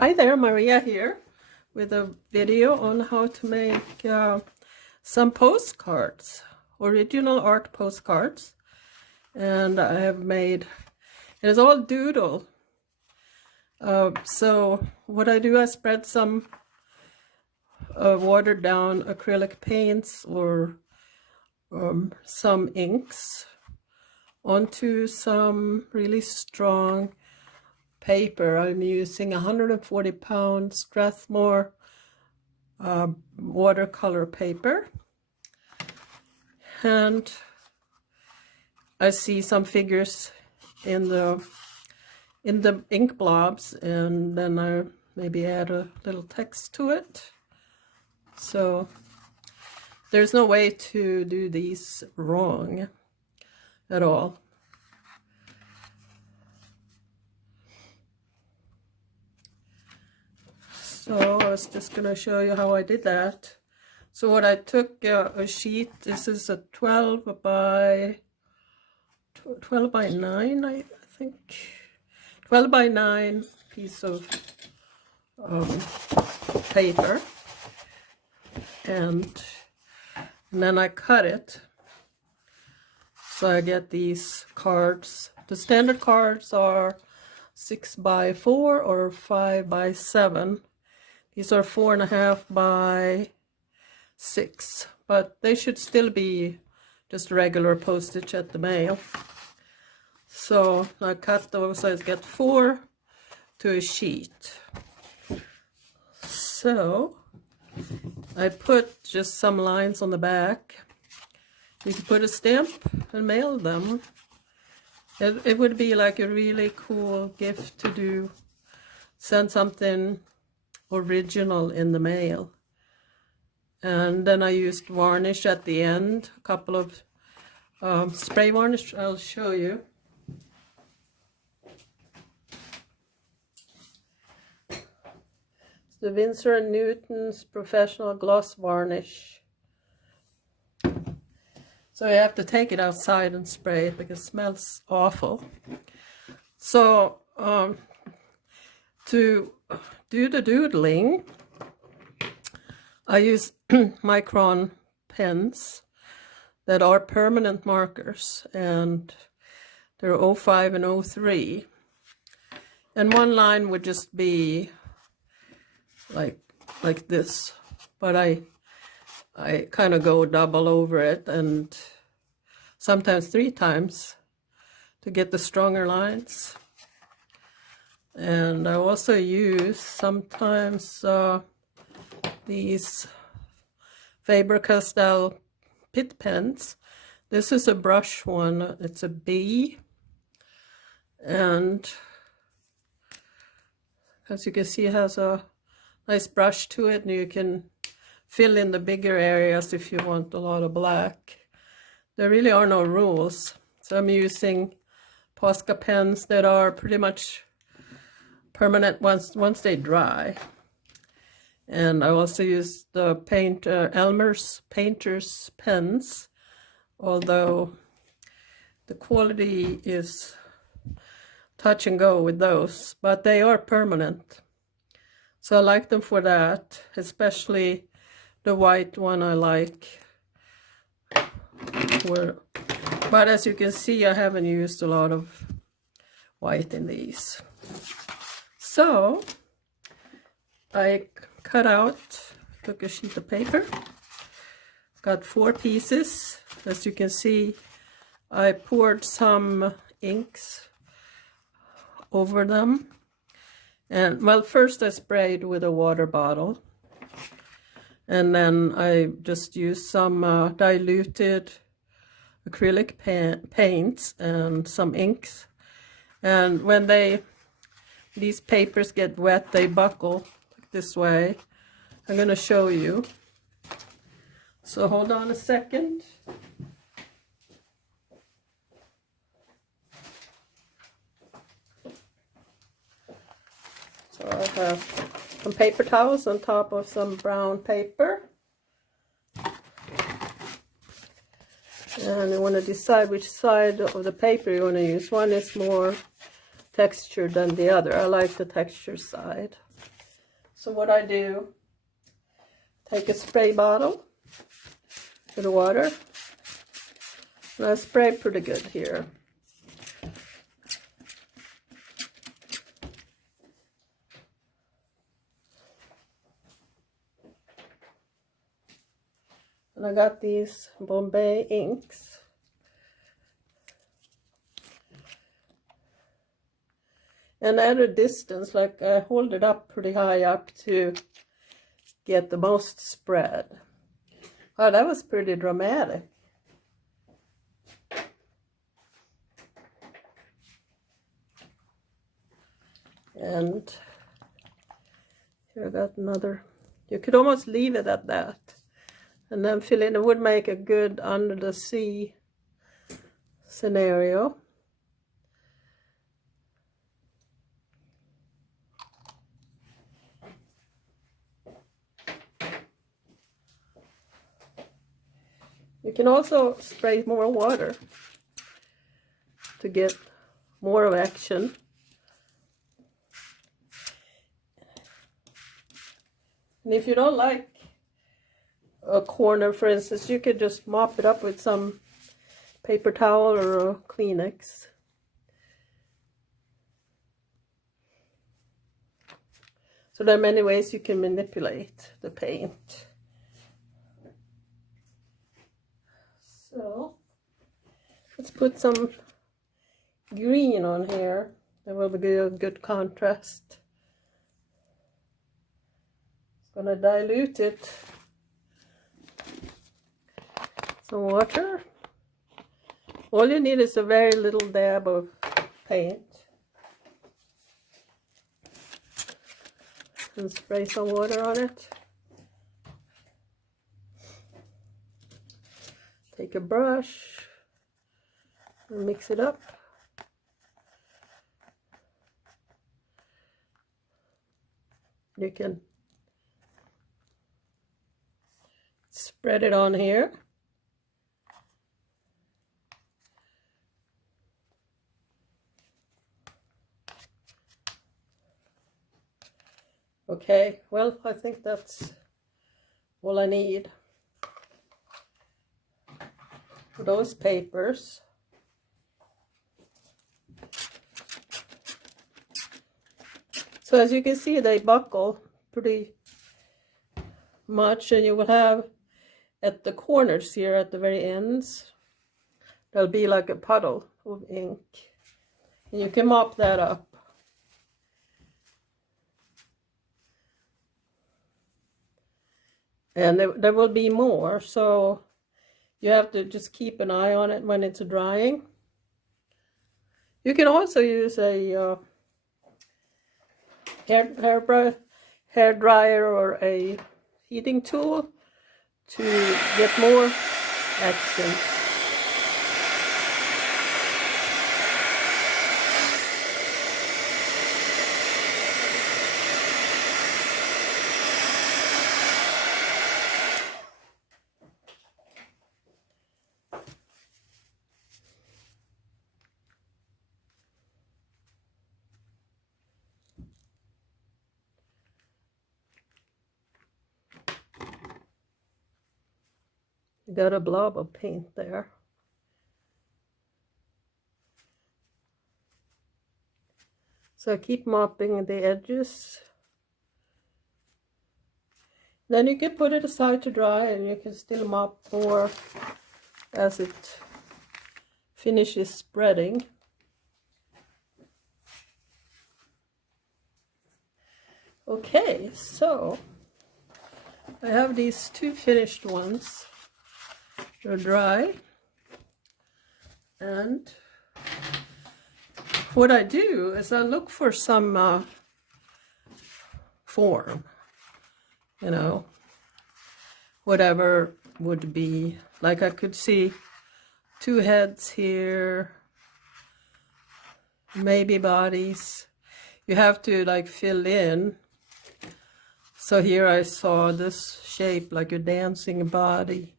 Hi there, Maria here with a video on how to make some postcards, original art postcards. And I have made, it is all doodle. So what I do, I spread some watered down acrylic paints or some inks onto some really strong paper. I'm using 140-pound Strathmore watercolor paper, and I see some figures in the ink blobs, and then I maybe add a little text to it. So there's no way to do these wrong at all. So I was just going to show you how I did that. So what I took a sheet, this is a 12 by 9, I think. 12 by 9 piece of paper. And then I cut it. So I get these cards. The standard cards are 6 by 4 or 5 by 7. These are 4.5 by 6, but they should still be just regular postage at the mail. So I cut those, I get 4 to a sheet. So I put just some lines on the back. You can put a stamp and mail them. It would be like a really cool gift to do, send something original in the mail. And then I used varnish at the end, a couple of spray varnish. I'll show you. It's the Winsor & Newton's Professional Gloss Varnish. So you have to take it outside and spray it because it smells awful. So to do the doodling, I use micron pens that are permanent markers, and they're 05 and 03. And one line would just be like this, but I kind of go double over it, and sometimes 3 times to get the stronger lines. And I also use sometimes these Faber-Castell Pitt pens. This is a brush one, it's a B. And as you can see, it has a nice brush to it, and you can fill in the bigger areas if you want a lot of black. There really are no rules. So I'm using Posca pens that are pretty much permanent once they dry. And I also use the Elmer's painter's pens, although the quality is touch and go with those, but they are permanent. So I like them for that, especially the white one I like. But as you can see, I haven't used a lot of white in these. So I cut out, took a sheet of paper, got 4 pieces. As you can see, I poured some inks over them. And well, first I sprayed with a water bottle, and then I just used some diluted acrylic paints and some inks. And when these papers get wet, they buckle like this way. I'm going to show you. So hold on a second. So I have some paper towels on top of some brown paper. And you want to decide which side of the paper you want to use. One is more texture than the other. I like the texture side. So what I do, take a spray bottle with water, and I spray pretty good here. And I got these Bombay inks. And at a distance, like I hold it up pretty high up to get the most spread. Oh, that was pretty dramatic. And here I got another. You could almost leave it at that. And then fill in. It would make a good under the sea scenario. You can also spray more water to get more of action. And if you don't like a corner, for instance, you could just mop it up with some paper towel or a Kleenex. So there are many ways you can manipulate the paint. So let's put some green on here. That will be a good contrast. It's gonna dilute it. Some water. All you need is a very little dab of paint. And spray some water on it. Take a brush and mix it up. You can spread it on here. Okay, well, I think that's all I need for those papers. So as you can see, they buckle pretty much, and you will have at the corners here at the very ends, there'll be like a puddle of ink. And you can mop that up. And there will be more, so you have to just keep an eye on it when it's drying. You can also use a hair dryer or a heating tool to get more action. Got a blob of paint there. So keep mopping the edges. Then you can put it aside to dry, and you can still mop more as it finishes spreading. Okay, so I have these two finished ones. They're dry, and what I do is I look for some form, you know, whatever would be, like I could see two heads here, maybe bodies. You have to like fill in. So here I saw this shape like a dancing body.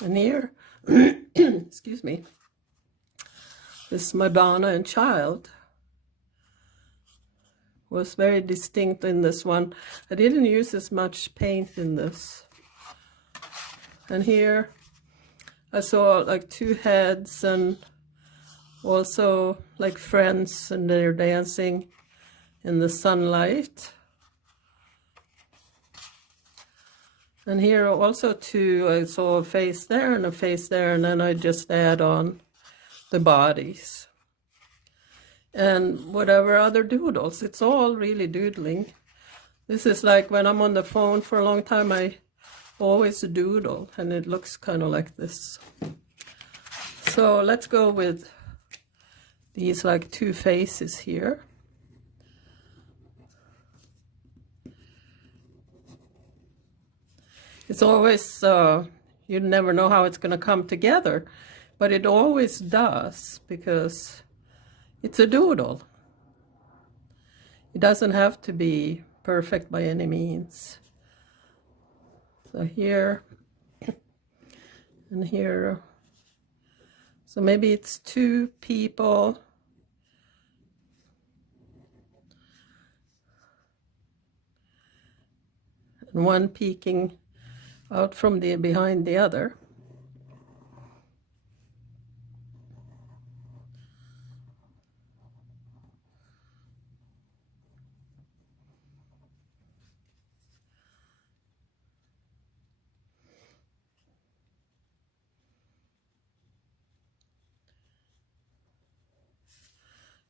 And here, excuse me, this Madonna and child was very distinct in this one. I didn't use as much paint in this. And here I saw like two heads and also like friends, and they're dancing in the sunlight. And here also two, I saw a face there and a face there, and then I just add on the bodies. And whatever other doodles, it's all really doodling. This is like when I'm on the phone for a long time, I always doodle, and it looks kind of like this. So let's go with these like two faces here. It's always, you never know how it's going to come together, but it always does, because it's a doodle. It doesn't have to be perfect by any means. So here and here. So maybe it's two people. And one peeking out from behind the other.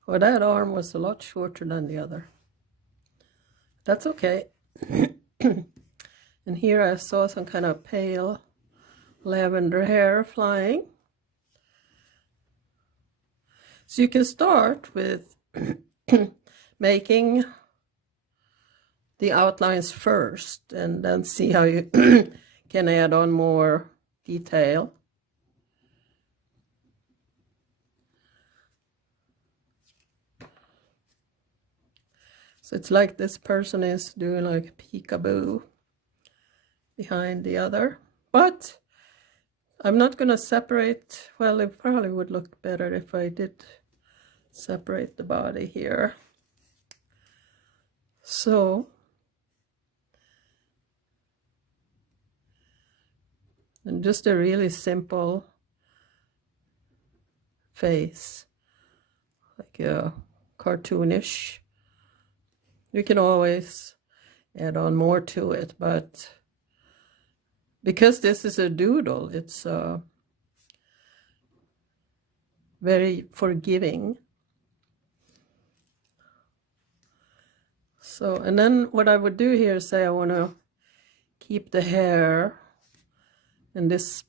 Well, that arm was a lot shorter than the other. That's okay. And here I saw some kind of pale lavender hair flying. So you can start with making the outlines first, and then see how you can add on more detail. So it's like this person is doing like peekaboo behind the other. But I'm not going to separate. Well, it probably would look better if I did separate the body here. So, and just a really simple face, like a cartoonish. You can always add on more to it, but because this is a doodle, it's very forgiving. So, and then what I would do here is say I want to keep the hair in this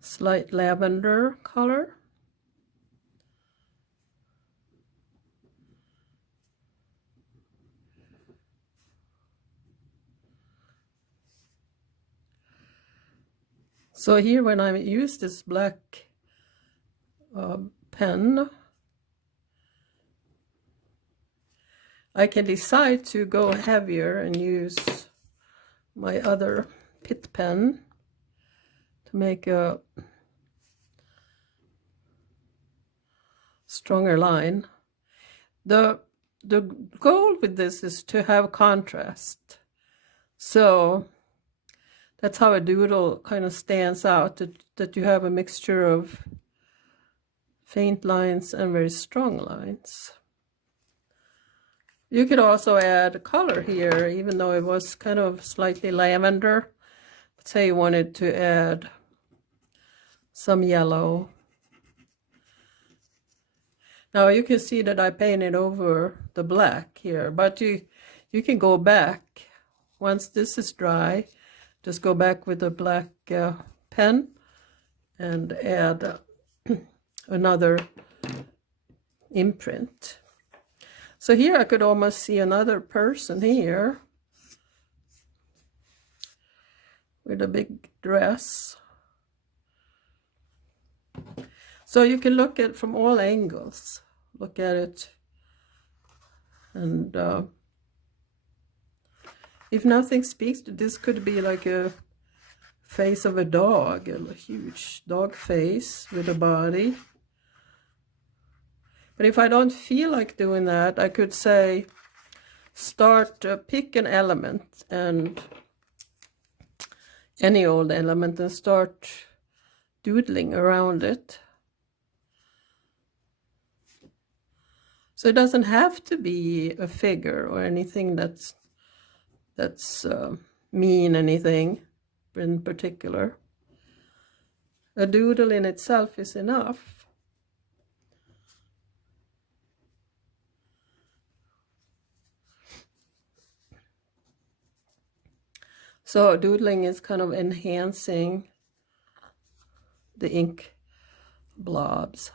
slight lavender color. So here, when I use this black pen, I can decide to go heavier and use my other pit pen to make a stronger line. The goal with this is to have contrast. So that's how a doodle kind of stands out, that you have a mixture of faint lines and very strong lines. You could also add color here, even though it was kind of slightly lavender. Let's say you wanted to add some yellow. Now you can see that I painted over the black here, but you can go back. Once this is dry, just go back with a black pen and add another imprint. So here I could almost see another person here with a big dress. So you can look at it from all angles. Look at it. And if nothing speaks to this, could be like a face of a dog, a huge dog face with a body. But if I don't feel like doing that, I could say pick an element, and any old element, and start doodling around it. So it doesn't have to be a figure or anything that's mean anything in particular. A doodle in itself is enough. So doodling is kind of enhancing the ink blobs.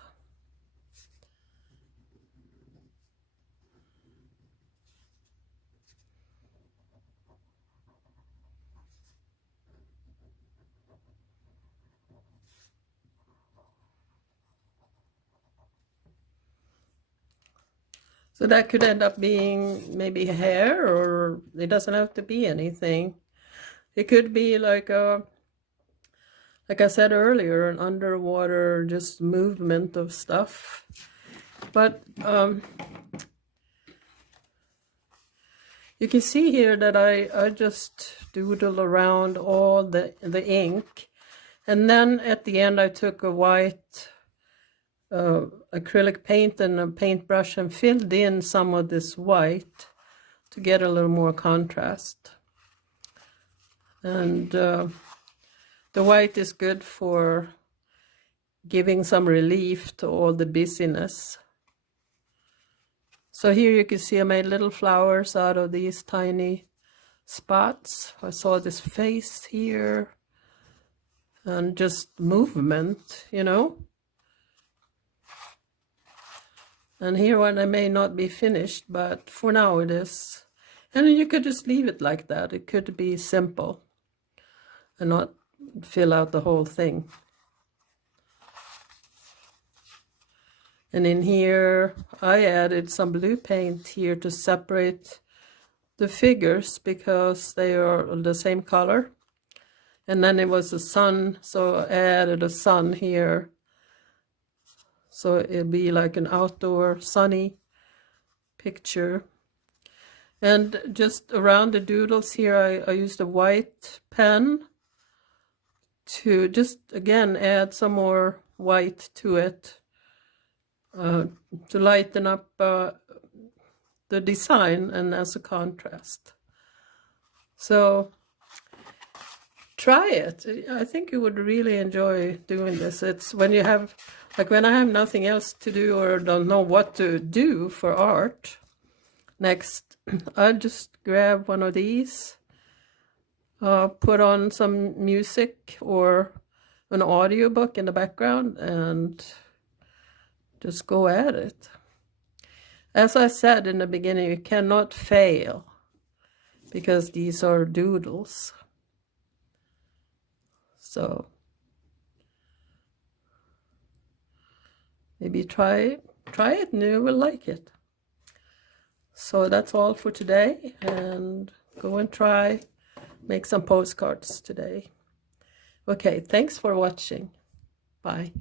So that could end up being maybe hair, or it doesn't have to be anything. It could be like I said earlier, an underwater just movement of stuff. But you can see here that I just doodle around all the ink. And then at the end I took a white acrylic paint and a paintbrush and filled in some of this white to get a little more contrast. And the white is good for giving some relief to all the busyness. So here you can see I made little flowers out of these tiny spots. I saw this face here and just movement, you know. And here one I may not be finished, but for now it is. And you could just leave it like that. It could be simple and not fill out the whole thing. And in here I added some blue paint here to separate the figures because they are the same color. And then it was a sun, so I added a sun here. So it'll be like an outdoor sunny picture. And just around the doodles here, I used a white pen to just, again, add some more white to it to lighten up the design and as a contrast. So try it. I think you would really enjoy doing this. It's when you have, like when I have nothing else to do or don't know what to do for art, next I'll just grab one of these, put on some music or an audiobook in the background and just go at it. As I said in the beginning, you cannot fail because these are doodles. So maybe try it and you will like it. So that's all for today, and go and make some postcards today. Okay, thanks for watching. Bye.